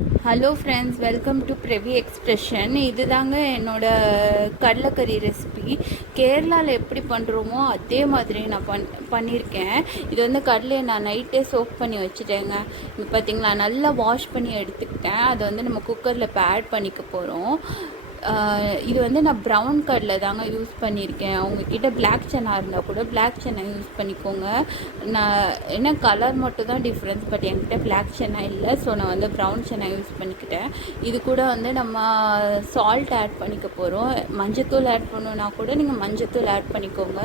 Hello friends, welcome to Pravi expression. இது தாங்க என்னோடய கடலைக்கறி ரெசிபி. கேரளாவில் எப்படி பண்ணுறோமோ அதே மாதிரி நான் பண்ணியிருக்கேன். இது வந்து கடலையை நான் நைட்டே சோக் பண்ணி வச்சுட்டேங்க. இப்போ பார்த்திங்களா, நல்லா வாஷ் பண்ணி எடுத்துக்கிட்டேன். அதை வந்து நம்ம குக்கரில் இப்போ ஆட் பண்ணிக்க போகிறோம். இது வந்து நான் ப்ரௌன் கடலை தாங்க யூஸ் பண்ணியிருக்கேன். உங்ககிட்ட பிளாக் சன்னா இருந்தால் கூட பிளாக் சன்னா யூஸ் பண்ணிக்கோங்க. நான் என்ன கலர் மட்டும் தான் டிஃப்ரென்ஸ், பட் என்கிட்ட பிளாக் சன்னா இல்லை, ஸோ நான் வந்து ப்ரௌன் சன்னா யூஸ் பண்ணிக்கிட்டேன். இது கூட வந்து நம்ம சால்ட் ஆட் பண்ணிக்க போகிறோம். மஞ்சத்தூள் ஆட் பண்ணணுன்னா கூட நீங்கள் மஞ்சத்தூள் ஆட் பண்ணிக்கோங்க.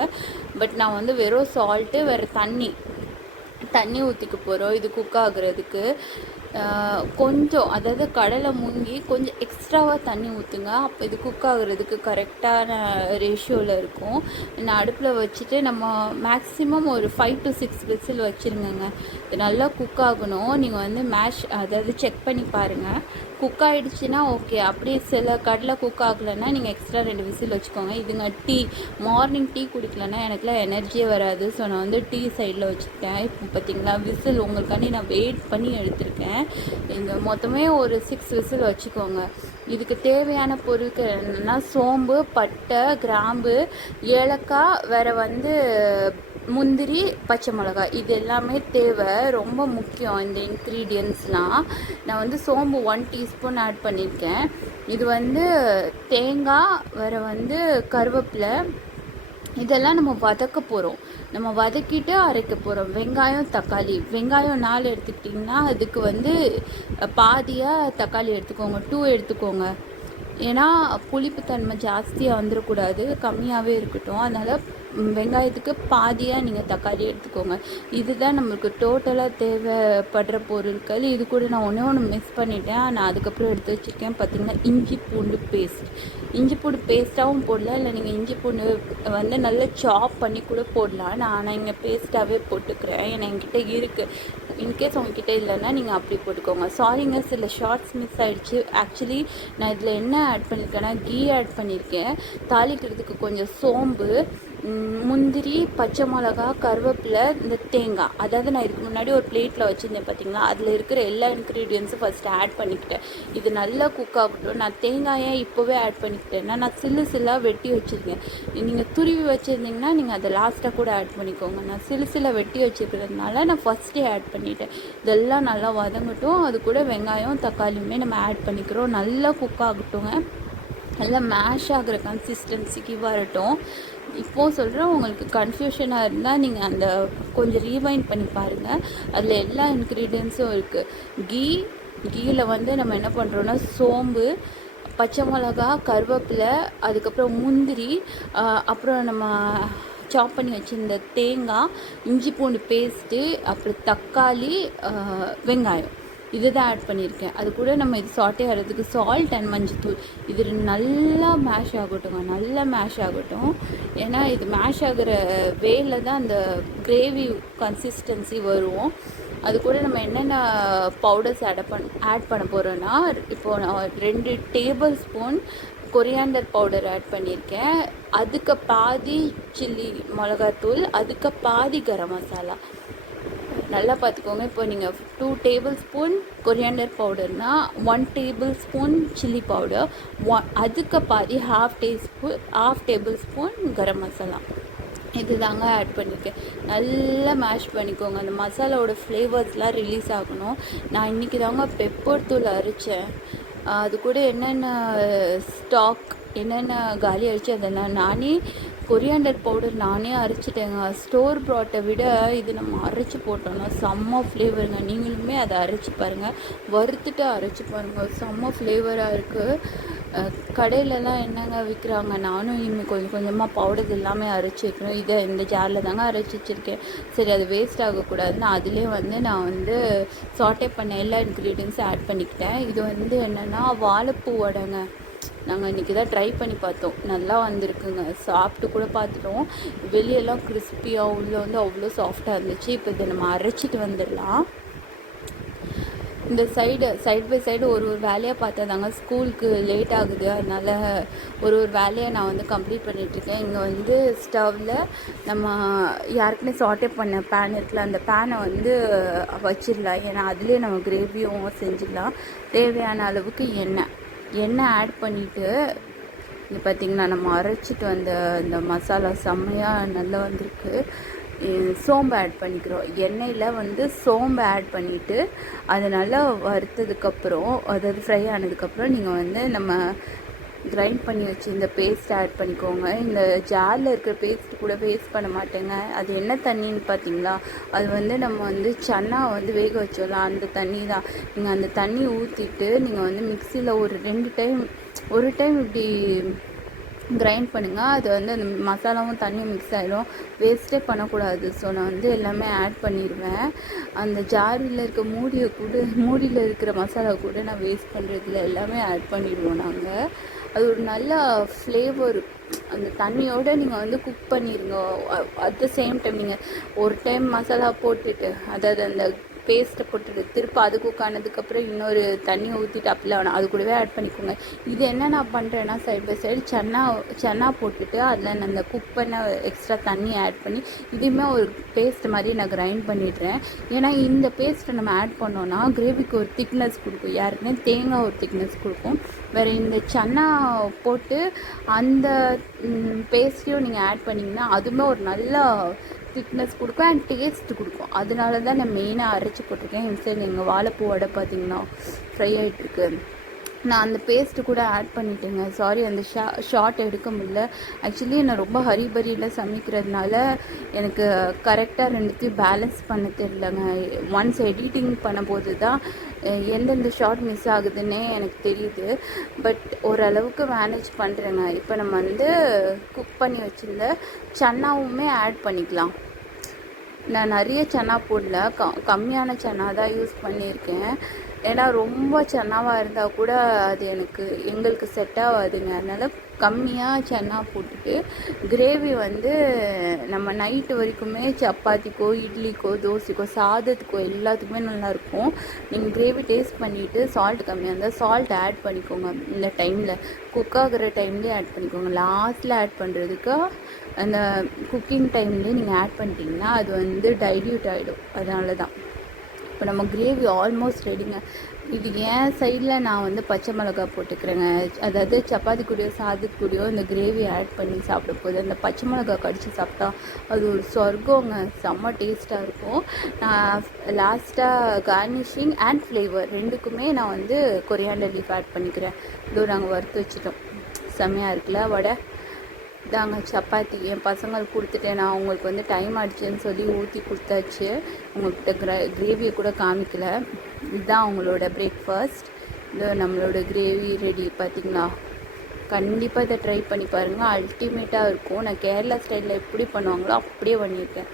பட் நான் வந்து வெறும் சால்ட்டு, வேறு தண்ணி ஊற்றிக்க போகிறோம் இது குக் ஆகுறதுக்கு. கொஞ்சம், அதாவது கடலை முங்கி கொஞ்சம் எக்ஸ்ட்ராவாக தண்ணி ஊற்றுங்க. அப்போ இது குக் ஆகுறதுக்கு கரெக்டான ரேஷியோவில் இருக்கும். நான் அடுப்பில் வச்சுட்டு நம்ம மேக்ஸிமம் ஒரு 5 to 6 விசில் வச்சுருங்கங்க. இது நல்லா குக் ஆகணும். நீங்கள் வந்து அதாவது செக் பண்ணி பாருங்கள். குக் ஆகிடுச்சின்னா ஓகே. அப்படியே சில கடலை குக் ஆகலைன்னா நீங்கள் எக்ஸ்ட்ரா 2 விசில் வச்சுக்கோங்க. இதுங்க மார்னிங் டீ குடிக்கலன்னா எனக்குலாம் எனர்ஜியே வராது, ஸோ நான் வந்து டீ சைடில் வச்சுக்கிட்டேன். இப்போ பார்த்தீங்களா, விசில் உங்களுக்காண்டி நான் வெயிட் பண்ணி எடுத்திருக்கேன். இந்த மொத்தமே ஒரு 6 விசில் வச்சுக்கோங்க. இதுக்கு தேவையான பொருட்கள் என்னென்னா சோம்பு, பட்டை, கிராம்பு, ஏலக்காய், வேறு வந்து முந்திரி, பச்சை மிளகாய், இது எல்லாமே தேவை. ரொம்ப முக்கியம் இந்த இன்க்ரீடியன்ட்ஸ்லாம். நான் வந்து சோம்பு 1 டீஸ்பூன் ஆட் பண்ணியிருக்கேன். இது வந்து தேங்காய், வேறு வந்து கருவேப்பிலை, இதெல்லாம் நம்ம வதக்க போகிறோம். நம்ம வதக்கிட்டு அரைக்க போகிறோம். வெங்காயம், தக்காளி. வெங்காயம் 4 எடுத்துக்கிட்டிங்கன்னா அதுக்கு வந்து பாதியாக தக்காளி எடுத்துக்கோங்க, 2 எடுத்துக்கோங்க. ஏன்னா புளிப்புத்தன்மை ஜாஸ்தியாக வந்துடக்கூடாது, கம்மியாகவே இருக்கட்டும். அதனால் வெங்காயத்துக்கு பாதியாக நீங்கள் தக்காளி எடுத்துக்கோங்க. இதுதான் நம்மளுக்கு டோட்டலாக தேவைப்படுற பொருட்கள். இது கூட நான் ஒன்று மிஸ் பண்ணிட்டேன், நான் அதுக்கப்புறம் எடுத்து வச்சுருக்கேன். பார்த்திங்கன்னா இஞ்சி பூண்டு பேஸ்ட். இஞ்சி பூண்டு பேஸ்ட்டாகவும் போடலாம், இல்லை நீங்கள் இஞ்சி பூண்டு வந்து நல்லா சாப் பண்ணி கூட போடலாம். நான் இங்கே பேஸ்ட்டாகவே போட்டுக்கிறேன், ஏன்னா என்கிட்ட இருக்குது. இன்கேஸ் உங்ககிட்ட இல்லைன்னா நீங்கள் அப்படி போட்டுக்கோங்க. சாரிங்க, சில ஷார்ட்ஸ் மிஸ் ஆகிடுச்சு. ஆக்சுவலி நான் இதில் என்ன ஆட் பண்ணியிருக்கேன்னா கீ ஆட் பண்ணியிருக்கேன். தாளிக்கிறதுக்கு கொஞ்சம் சோம்பு, முந்திரி, பச்சை மிளகா, கருவேப்பிலை, இந்த தேங்காய். அதாவது நான் இதுக்கு முன்னாடி ஒரு பிளேட்டில் வச்சுருந்தேன் பார்த்தீங்களா, அதில் இருக்கிற எல்லா இன்க்ரீடியன்ஸும் ஃபஸ்ட்டு ஆட் பண்ணிக்கிட்டேன். இது நல்லா குக் ஆகட்டும். நான் தேங்காயை இப்போவே ஆட் பண்ணிக்கிட்டேன்னா நான் சில்லாக வெட்டி வச்சுருக்கேன். நீங்கள் துருவி வச்சுருந்தீங்கன்னா நீங்கள் அதை லாஸ்ட்டாக கூட ஆட் பண்ணிக்கோங்க. நான் சில்லாக வெட்டி வச்சுருக்கிறதுனால நான் ஃபஸ்ட்டே ஆட் பண்ணிட்டேன். இதெல்லாம் நல்லா வதங்கட்டும். அது கூட வெங்காயம், தக்காளியுமே நம்ம ஆட் பண்ணிக்கிறோம். நல்லா குக் ஆகட்டுங்க. நல்லா மேஷ் ஆகிற கன்சிஸ்டன்சிக்கு வரட்டும். இப்போது சொல்கிறேன், உங்களுக்கு கன்ஃபியூஷனாக இருந்தால் நீங்கள் அந்த கொஞ்சம் ரீவைண்ட் பண்ணி பாருங்கள். அதில் எல்லா இன்க்ரீடியன்ஸும் இருக்குது. கீயில் வந்து நம்ம என்ன பண்ணுறோன்னா சோம்பு, பச்சை மிளகா, கருவேப்பிலை, அதுக்கப்புறம் முந்திரி, அப்புறம் நம்ம சாப் பண்ணி வச்சுருந்த தேங்காய், இஞ்சி பூண்டு பேஸ்ட்டு, அப்புறம் தக்காளி, வெங்காயம், இது தான் ஆட் பண்ணியிருக்கேன். அது கூட நம்ம இது சாட்டே ஆகிறதுக்கு சால்ட் அண்ட் மஞ்சத்தூள். இது நல்லா மேஷ் ஆகட்டுங்க, நல்லா மேஷ் ஆகட்டும். ஏன்னா இது மேஷ் ஆகிற வேல தான் அந்த கிரேவி கன்சிஸ்டன்சி வரும். அது கூட நம்ம என்னென்ன பவுடர்ஸ் ஆட் பண்ண போகிறோன்னா, இப்போது நான் 2 tablespoon coriander powder add பண்ணியிருக்கேன். அதுக்கு பாதி சில்லி மிளகாத்தூள், அதுக்கு பாதி கரம் மசாலா. நல்லா பார்த்துக்கோங்க. இப்போ நீங்கள் 2 டேபிள் ஸ்பூன் கொரியாண்டர் பவுடர்னால் 1 டேபிள் ஸ்பூன் சில்லி பவுடர், அதுக்கு பாதி half tablespoon garam masala, இது தாங்க ஆட் பண்ணியிருக்கேன். நல்லா மேஷ் பண்ணிக்கோங்க. அந்த மசாலாவோட ஃப்ளேவர்ஸ்லாம் ரிலீஸ் ஆகணும். நான் இன்றைக்கி தாங்க பெப்பர் தூள் அரைச்சேன். அது கூட என்னென்ன ஸ்டாக் என்னென்ன காலி ஆகிடுச்சு அதெல்லாம் நானே கொரியாண்டர் பவுடர் நானே அரைச்சிட்டேங்க. ஸ்டோர் ப்ராட்டை விட இது நம்ம அரைச்சி போட்டோம்னா செம்ம ஃப்ளேவருங்க. நீங்களுமே அதை அரைச்சி பாருங்கள், வறுத்துட்டு அரைச்சி பாருங்கள், செம்ம ஃப்ளேவராக இருக்குது. கடையிலலாம் என்னங்க விற்கிறாங்க, நானும் இனிமேல் கொஞ்சமாக பவுடர் எல்லாமே அரைச்சி வைக்கணும். இதை இந்த ஜாரில் தாங்க அரைச்சி வச்சுருக்கேன். சரி, அது வேஸ்ட் ஆகக்கூடாதுன்னு அதிலே வந்து நான் வந்து சாட்டே பண்ண எல்லா இன்க்ரீடியன்ஸும் ஆட் பண்ணிக்கிட்டேன். இது வந்து என்னென்னா வாழைப்பூ வடைங்க. நாங்கள் இன்றைக்கி தான் ட்ரை பண்ணி பார்த்தோம், நல்லா வந்திருக்குங்க. சாப்பிட்டு கூட பார்த்துட்டோம். வெளியெல்லாம் கிறிஸ்பியாக, உள்ளே வந்து அவ்வளோ சாஃப்டாக இருந்துச்சு. இப்போ இதை நம்ம அரைச்சிட்டு வந்துடலாம். இந்த சைடு பை சைடு ஒரு வேலையாக பார்த்ததாங்க ஸ்கூலுக்கு லேட் ஆகுது, அதனால் ஒரு வேலையை நான் வந்து கம்ப்ளீட் பண்ணிகிட்ருக்கேன். இங்கே வந்து ஸ்டவ்வில் நம்ம யாருக்குமே சாட்டே பண்ண பேன் இருக்குல்ல, அந்த பேனை வந்து வச்சிடலாம். ஏன்னா அதுலேயே நம்ம கிரேவியும் செஞ்சிடலாம். தேவையான அளவுக்கு எண்ணெய் ஆட் பண்ணிவிட்டு இது பார்த்திங்கன்னா நம்ம அரைச்சிட்டு வந்த இந்த மசாலா செம்மையாக நல்லா வந்திருக்கு. சோம்பு ஆட் பண்ணிக்கிறோம். எண்ணெயில் வந்து சோம்பு ஆட் பண்ணிவிட்டு அதை நல்லா வறுத்ததுக்கப்புறம், அதாவது ஃப்ரை ஆனதுக்கப்புறம் நீங்கள் வந்து நம்ம கிரைண்ட் பண்ணி வச்சு இந்த பேஸ்ட் ஆட் பண்ணிக்கோங்க. இந்த ஜாரில் இருக்கிற பேஸ்ட் கூட வேஸ்ட் பண்ண மாட்டேங்க. அது என்ன தண்ணின்னு பார்த்தீங்களா, அது வந்து நம்ம வந்து சன்னா வந்து வேக வச்சோம்ல, அந்த தண்ணி தான். நீங்கள் அந்த தண்ணி ஊற்றிட்டு நீங்கள் வந்து மிக்சியில் ஒரு டைம் இப்படி கிரைண்ட் பண்ணுங்கள். அது வந்து அந்த மசாலாவும் தண்ணியும் மிக்ஸ் ஆகிடும். வேஸ்ட்டே பண்ணக்கூடாது. ஸோ நான் வந்து எல்லாமே ஆட் பண்ணிடுவேன். அந்த ஜாரில் இருக்க மூடியில் இருக்கிற மசாலா கூட நான் வேஸ்ட் பண்ணுறதில்ல, எல்லாமே ஆட் பண்ணிடுவோம் நாங்கள். அது ஒரு நல்ல ஃப்ளேவர். அந்த தண்ணியோடு நீங்கள் வந்து குக் பண்ணிடுங்க. அட் த சேம் டைம் நீங்கள் ஒரு டைம் மசாலா போட்டுட்டு, அதாவது அந்த பேஸ்ட்டை போட்டுட்டு திருப்ப அது குக் ஆனதுக்கப்புறம் இன்னொரு தண்ணி ஊற்றிட்டு அப்படிலாம் வேணாம், அது கூடவே ஆட் பண்ணிக்கோங்க. இது என்ன நான் பண்ணுறேன்னா, சைட் பை சைடு சன்னா போட்டுட்டு அதில் நான் அந்த குக் பண்ண எக்ஸ்ட்ரா தண்ணி ஆட் பண்ணி இதையுமே ஒரு பேஸ்ட் மாதிரி நான் கிரைண்ட் பண்ணிடுறேன். ஏன்னா இந்த பேஸ்ட்டை நம்ம ஆட் பண்ணோன்னா கிரேவிக்கு ஒரு திக்னஸ் கொடுக்கும். யாருக்குமே தேங்காய் ஒரு திக்னஸ் கொடுக்கும். வேறு இந்த சன்னா போட்டு அந்த பேஸ்ட்டையும் நீங்கள் ஆட் பண்ணிங்கன்னா அதுவுமே ஒரு நல்ல திக்னஸ் கொடுக்கும் அண்ட் டேஸ்ட் கொடுக்கும். அதனால தான் நான் மெயினாக அரைச்சி போட்டிருக்கேன். இன்ஸ்டன்ட் எங்கள் வாழைப்பூ வடை பார்த்திங்கன்னா ஃப்ரை ஆகிட்டுருக்கு. நான் அந்த பேஸ்ட்டு கூட ஆட் பண்ணிட்டேங்க. சாரி, அந்த ஷார்ட் எடுக்க முடியல. ஆக்சுவலி நான் ரொம்ப ஹரிபரியில் சமைக்கிறதுனால எனக்கு கரெக்டாக ரெண்டுத்தையும் பேலன்ஸ் பண்ண தெரியலங்க. ஒன்ஸ் எடிட்டிங் பண்ணும்போது தான் எந்தெந்த ஷார்ட் மிஸ் ஆகுதுன்னே எனக்கு தெரியுது. பட் ஓரளவுக்கு மேனேஜ் பண்ணுறேங்க. இப்போ நம்ம வந்து குக் பண்ணி வச்சுருந்த சன்னாவுமே ஆட் பண்ணிக்கலாம். நான் நிறைய சன்னா போடல, கம்மியான சன்னா தான் யூஸ் பண்ணியிருக்கேன். ஏன்னா ரொம்ப சன்னாவாக இருந்தால் கூட அது எங்களுக்கு செட் ஆகாதுங்க. அதனால் கம்மியாக சன்னா போட்டுட்டு கிரேவி வந்து நம்ம நைட்டு வரைக்குமே சப்பாத்திக்கோ இட்லிக்கோ தோசைக்கோ சாதத்துக்கோ எல்லாத்துக்குமே நல்லாயிருக்கும். நீங்கள் கிரேவி டேஸ்ட் பண்ணிவிட்டு சால்ட் கம்மியாக இருந்தால் சால்ட் ஆட் பண்ணிக்கோங்க. இந்த டைமில் குக் ஆகிற டைம்லேயே ஆட் பண்ணிக்கோங்க. லாஸ்ட்டில் ஆட் பண்ணுறதுக்கு அந்த குக்கிங் டைம்லேயே நீங்கள் ஆட் பண்ணிட்டீங்கன்னா அது வந்து டைல்யூட் ஆகிடும். அதனால தான். இப்போ நம்ம கிரேவி ஆல்மோஸ்ட் ரெடிங்க. இது என் சைடில் நான் வந்து பச்சை மிளகா போட்டுக்கிறேங்க. அதாவது சப்பாத்தி கூடயோ சாதத்துக்கூடயோ இந்த கிரேவி ஆட் பண்ணி சாப்பிடும் போது அந்த பச்சை மிளகா கடிச்சு சாப்பிட்டா அது ஒரு சொர்க்கங்க, செம்ம டேஸ்ட்டாக இருக்கும். நான் லாஸ்ட்டாக கார்னிஷிங் அண்ட் ஃப்ளேவர் ரெண்டுக்குமே நான் வந்து கொரியாண்டர் லீஃப் ஆட் பண்ணிக்கிறேன். இதோ நாங்கள் வறுத்து வச்சுட்டோம். செம்மையாக இருக்குல்ல வடை. தாங்க சப்பாத்தி என் பசங்களுக்கு கொடுத்துட்டேன். நான் அவங்களுக்கு வந்து டைம் ஆகிடுச்சுன்னு சொல்லி ஊற்றி கொடுத்தாச்சு. உங்கள்கிட்ட கிரேவியை கூட காமிக்கல. இதுதான் அவங்களோட பிரேக்ஃபாஸ்ட். இது நம்மளோட கிரேவி ரெடி. பார்த்திங்களா, கண்டிப்பாக இதை ட்ரை பண்ணி பாருங்கள். அல்டிமேட்டாக இருக்கும். நான் கேரளா ஸ்டைலில் எப்படி பண்ணுவாங்களோ அப்படியே பண்ணியிருக்கேன்.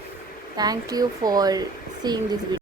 Thank you for seeing this video.